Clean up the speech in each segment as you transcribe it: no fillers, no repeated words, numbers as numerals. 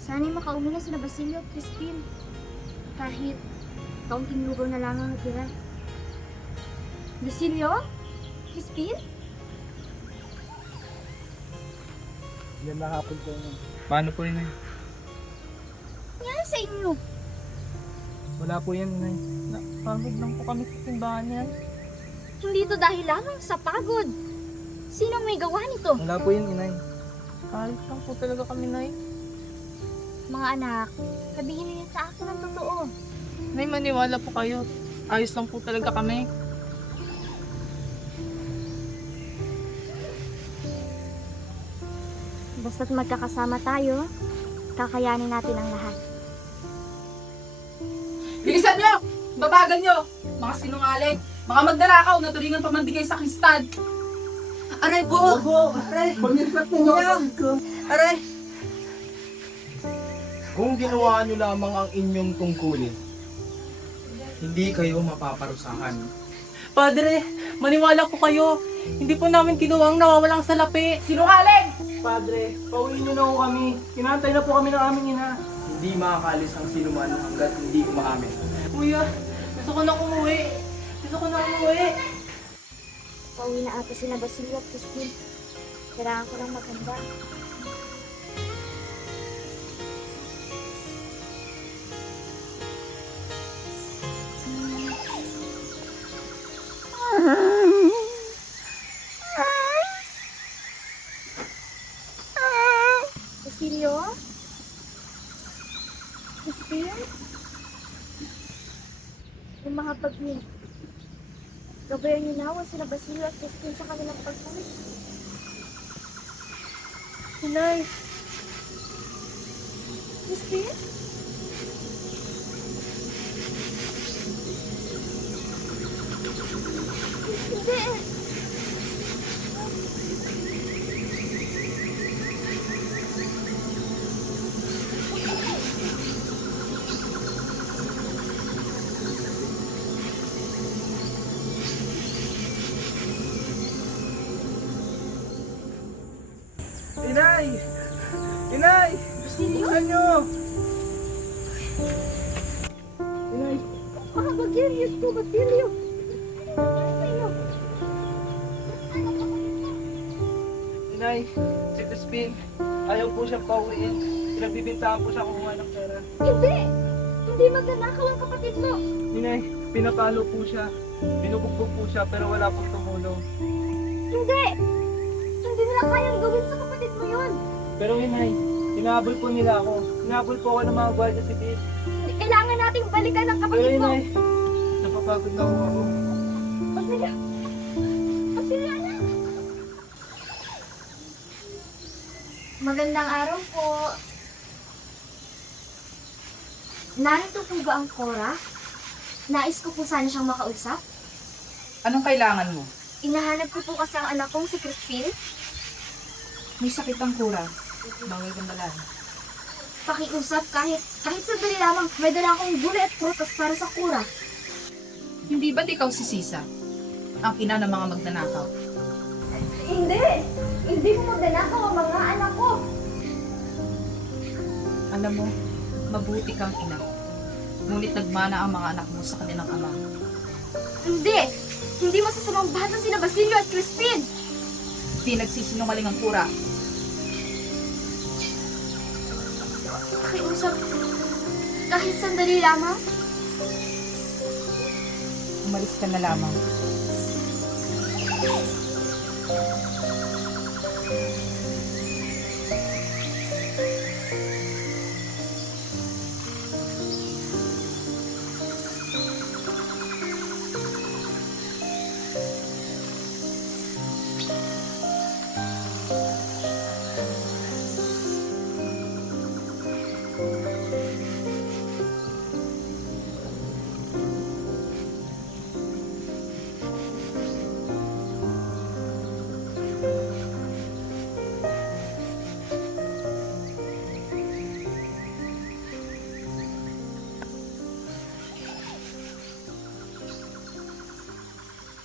Sana'y makauwi na sila Basilio at Crispin. Kahit kaunting lugaw na lang ang natira. Basilio? Crispin? Yan na hapon ko yun. Paano po yun? Nangyari sa inyo? Wala po yan, Inay. Pagod lang po kami sa simbahan yan. Hindi to dahil lamang sa pagod. Sinong may gawa nito? Wala po yan, Inay. Ayos lang po talaga kami, Nay. Mga anak, sabihin niyo sa akin ang totoo. Nay, maniwala po kayo. Ayos lang po talaga kami. Basta't magkakasama tayo, kakayanin natin ang lahat. Bilisan nyo! Babagal nyo! Mga sinungaling! Mga magdarakaw na turingan pamandigay sa kristad! Aray po! Aray! Aray! Kung ginawa nyo lamang ang inyong tungkulin, hindi kayo mapaparusahan. Padre, maniwala po kayo. Hindi po namin kinuha ang nawawalang salapi. Sinungaling! Padre, pauwiin nyo na ho kami. Kinantay na po kami ng aming ina. Hindi makakalis ang sinuman hanggat hindi umaamin. Kuya, gusto ko na umuwi. Gusto ko na umuwi. Pauwi na ata sila Basilio at Crispin. Kailangan ko lang maganda. Basilio? Crispin? Yung mga pag-ni. Gabayan niyo na sila Basilio at Crispin sa kanilang pagpulit. Inay, Crispin? Hindi! Inay! Inay! Buksan nyo! Inay! Ah, Bagarius ko, Basilio! Ano sa iyo? Inay! Si Crispin, ayaw po siya pauwiin. Pinagbibintahan po siya kung ng pera. Hindi! Hindi magnanakaw ang kapatid mo! Inay, pinapalo po siya. Binubugbog po siya pero wala pong tumulong. Hindi! Hindi nila kayang gawin sa kapatid mo yun! Pero Inay, inaabol po nila ako. Inaabol po ako ng mga gwardiya sibil. Kailangan nating balikan ang Pero kapatid mo! Inay, napapagod na ako. Basilio! Basilio, anak! Magandang araw po. Narito po ba ang Cora? Nais ko po sana siyang makausap. Anong kailangan mo? Inahanap ko po kasi ang anak kong si Crispin. May sakit ang kura. Bawal gandalan. Pakiusap kahit sandali lamang. May dala akong gulay at prutas para sa Cora. Hindi ba't ikaw si Sisa? Ang ina ng mga magnanakaw. Hindi! Hindi mo magnanakaw ang mga anak ko! Alam mo, mabuti kang ina. Ngunit nagmana ang mga anak mo sa kanilang ama. Hindi! Hindi masasamang bata sina Basilio at Crispin! Hindi nagsisinungaling ang kura. Pakiusap kahit sandali lamang. Umalis ka na lamang.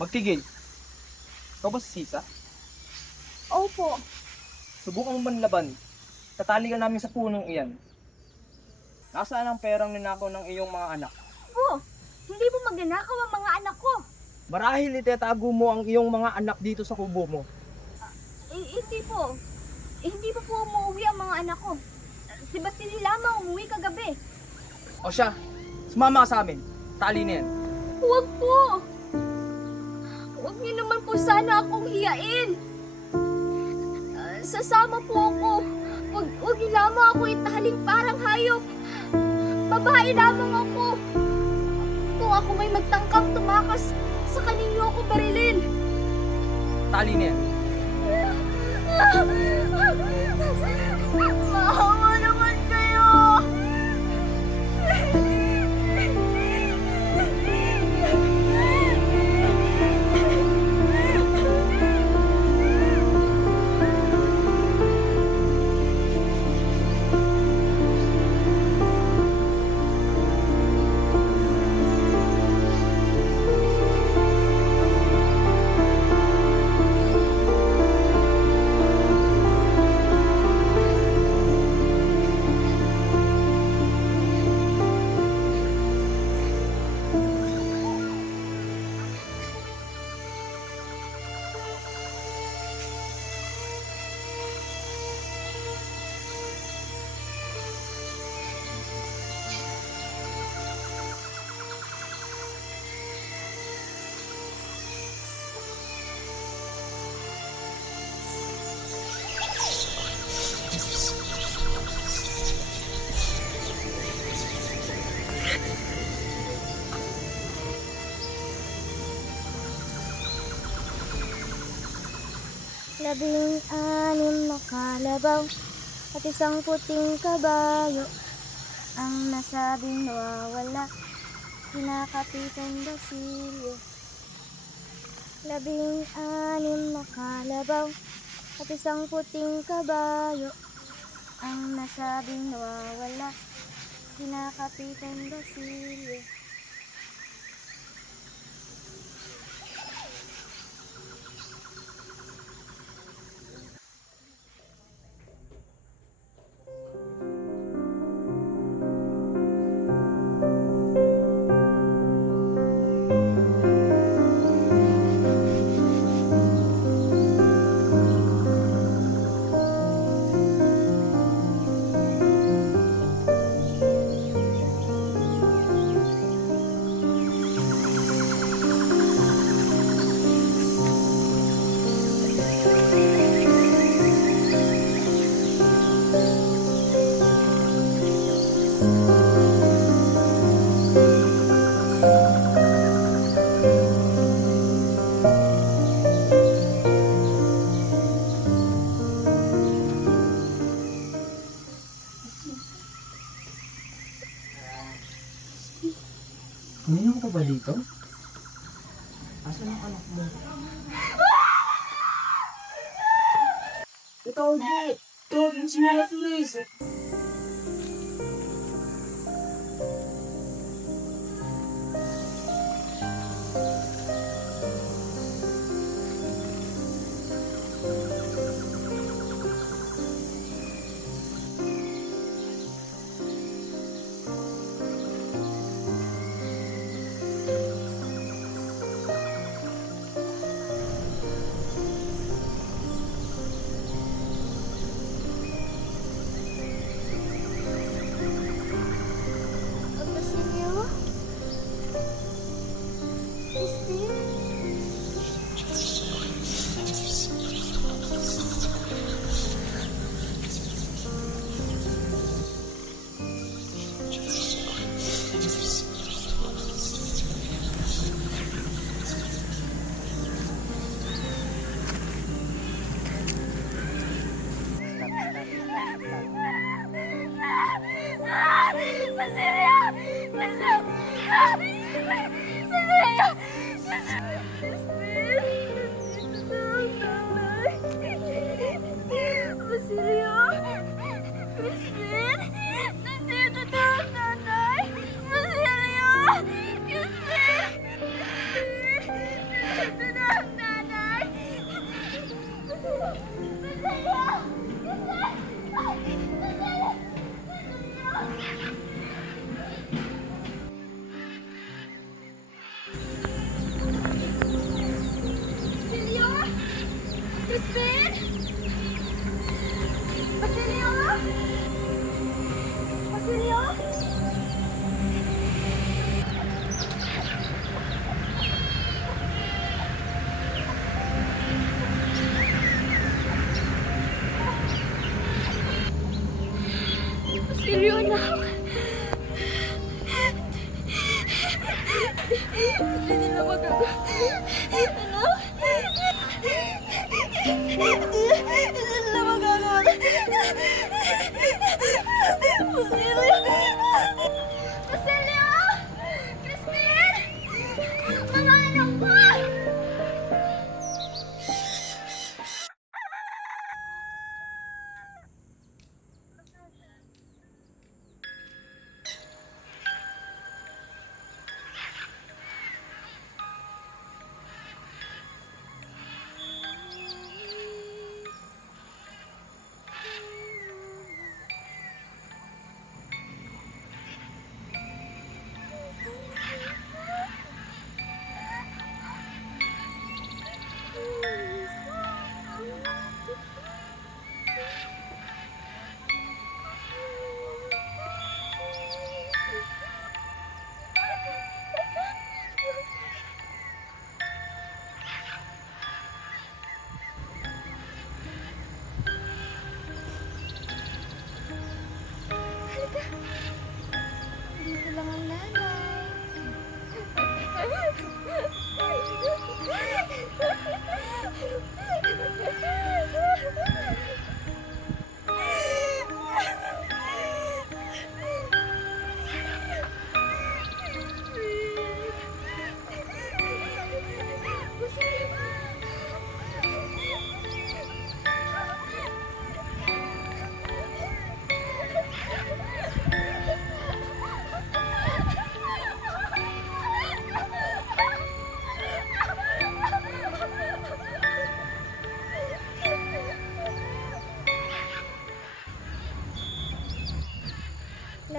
Magtigil. Ikaw ba si Sisa? Opo, Subukan mo man laban. Tatali ka namin sa punong iyan. Nasaan ang perang ninakaw ng iyong mga anak? Po, hindi mo magnanakaw ang mga anak ko. Marahil itatago mo ang iyong mga anak dito sa kubo mo. Hindi po. Hindi pa po umuwi ang mga anak ko. Si Bastili lamang umuwi kagabi. O siya, sumama ka sa amin. Tali na yan. Huwag po! Huwag niyo naman po sana akong hiyain. Sasama po ako. Huwag niyo lamang ako itahaling parang hayop. Babae lamang ako. Kung ako may magtangkang tumakas, sa kaninyo ako barilin. Tali na yan. Maawa naman kayo! Labing-anim na kalabaw at isang puting kabayo ang nasabing nawawala, kinakapitan Basilio. Labing-anim na kalabaw at isang puting kabayo ang nasabing nawawala, kinakapitan Basilio. Kanina ko pa ba dito? Asan ang anak mo? Ito, Ugi! Ito, yung sinasulis!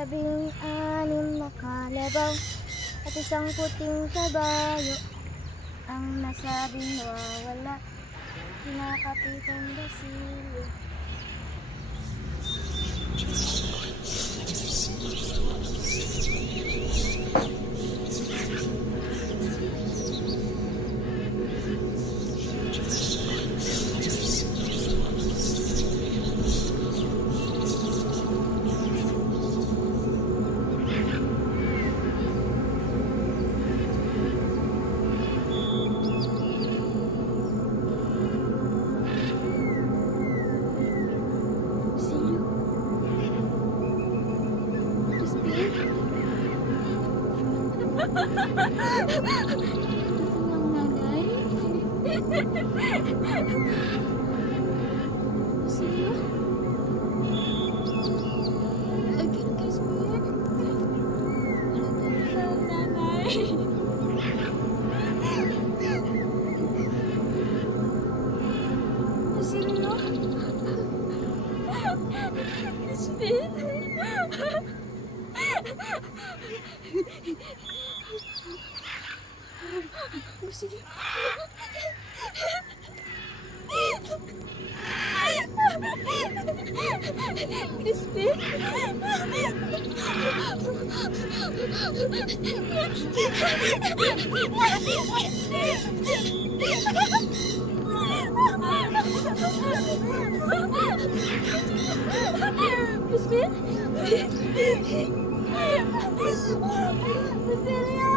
16 na kalabaw at isang puting kabayo ang nasabing nawawala, kinakapitong basilyo. Basilyo? Crispin? Ito ang nanay? Basilyo? Crispin? Ito ang nanay? Basilyo? Crispin? Basilyo? Crispin? Crispin? Basilyo?